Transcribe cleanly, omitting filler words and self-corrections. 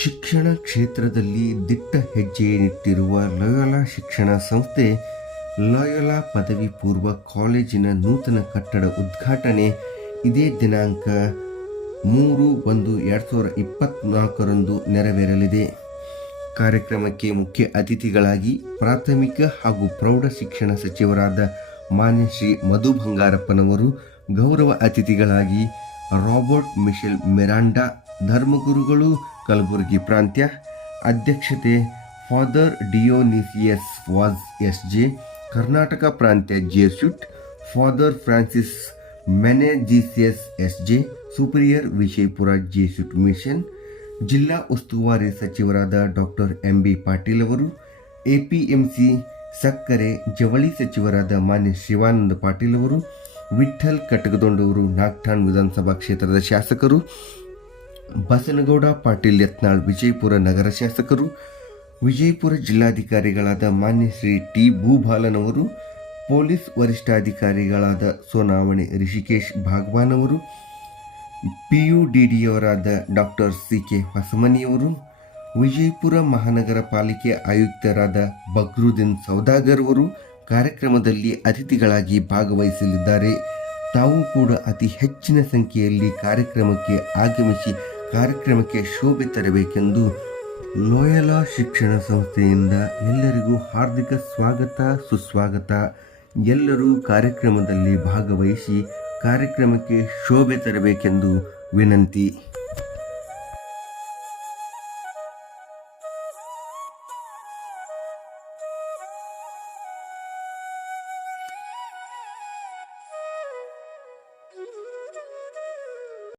ಶಿಕ್ಷಣ ಕ್ಷೇತ್ರದಲ್ಲಿ ದಿಟ್ಟ ಹೆಜ್ಜೆಯನ್ನಿಟ್ಟಿರುವ ಲಯೋಲಾ ಶಿಕ್ಷಣ ಸಂಸ್ಥೆ ಲಯೋಲಾ ಪದವಿ ಪೂರ್ವ ಕಾಲೇಜಿನ ನೂತನ ಕಟ್ಟಡ ಉದ್ಘಾಟನೆ ಇದೇ ದಿನಾಂಕ 3/1/2024 ನೆರವೇರಲಿದೆ. ಕಾರ್ಯಕ್ರಮಕ್ಕೆ ಮುಖ್ಯ ಅತಿಥಿಗಳಾಗಿ ಪ್ರಾಥಮಿಕ ಹಾಗೂ ಪ್ರೌಢ ಶಿಕ್ಷಣ ಸಚಿವರಾದ ಮಾನ್ಯ ಶ್ರೀ ಮಧು ಬಂಗಾರಪ್ಪನವರು, ಗೌರವ ಅತಿಥಿಗಳಾಗಿ ರಾಬರ್ಟ್ ಮಿಶೆಲ್ ಮಿರಾಂಡಾ, ಧರ್ಮಗುರುಗಳು ಕಲಬುರಗಿ ಪ್ರಾಂತ್ಯ, ಅಧ್ಯಕ್ಷತೆ father Dionysius Vaz SJ, Karnataka ಪ್ರಾಂತ್ಯ ಜೆಸ್ಯೂಟ್ ಫಾದರ್ ಫ್ರಾನ್ಸಿಸ್ ಮೆನೆಜಿಸಿಯಸ್ SJ, superior Vijayapura Jesuit mission, ಜಿಲ್ಲಾ ಉಸ್ತುವಾರಿ ಸಚಿವರಾದ ಡಾಕ್ಟರ್ ಎಂ.ಬಿ. ಪಾಟೀಲ್ ಅವರು, ಎಪಿಎಂಸಿ ಸಕ್ಕರೆ ಜವಳಿ ಸಚಿವರಾದ ಮಾನ್ಯ ಶಿವಾನಂದ ಪಾಟೀಲ್ ಅವರು, ವಿಠ್ಠಲ್ ಕಟಗದೊಂಡವರು ನಾಗ್ಠಾಣ್ ವಿಧಾನಸಭಾ ಕ್ಷೇತ್ರದ ಶಾಸಕರು, ಬಸನಗೌಡ ಪಾಟೀಲ್ ಯತ್ನಾಳ್ ವಿಜಯಪುರ ನಗರ ಶಾಸಕರು, ವಿಜಯಪುರ ಜಿಲ್ಲಾಧಿಕಾರಿಗಳಾದ ಮಾನ್ಯ ಶ್ರೀ ಟಿ ಭೂಬಾಲನ್ ಅವರು, ಪೊಲೀಸ್ ವರಿಷ್ಠಾಧಿಕಾರಿಗಳಾದ ಸೋನಾವಣೆ ರಿಷಿಕೇಶ್ ಭಾಗವಾನ್ ಅವರು, ಪಿಯುಡಿಡಿಯವರಾದ ಡಾಕ್ಟರ್ ಸಿ.ಕೆ. ಹೊಸಮನಿಯವರು, ವಿಜಯಪುರ ಮಹಾನಗರ ಪಾಲಿಕೆ ಆಯುಕ್ತರಾದ ಬಕ್ರುದ್ದೀನ್ ಸೌದಾಗರ್ ಅವರು ಕಾರ್ಯಕ್ರಮದಲ್ಲಿ ಅತಿಥಿಗಳಾಗಿ ಭಾಗವಹಿಸಲಿದ್ದಾರೆ. ತಾವು ಕೂಡ ಅತಿ ಹೆಚ್ಚಿನ ಸಂಖ್ಯೆಯಲ್ಲಿ ಕಾರ್ಯಕ್ರಮಕ್ಕೆ ಆಗಮಿಸಿ ಕಾರ್ಯಕ್ರಮಕ್ಕೆ ಶೋಭೆ ತರಬೇಕೆಂದು ಲಯೋಲಾ ಶಿಕ್ಷಣ ಸಂಸ್ಥೆಯಿಂದ ಎಲ್ಲರಿಗೂ ಹಾರ್ದಿಕ ಸ್ವಾಗತ ಸುಸ್ವಾಗತ. ಎಲ್ಲರೂ ಕಾರ್ಯಕ್ರಮದಲ್ಲಿ ಭಾಗವಹಿಸಿ ಕಾರ್ಯಕ್ರಮಕ್ಕೆ ಶೋಭೆ ತರಬೇಕೆಂದು ವಿನಂತಿ.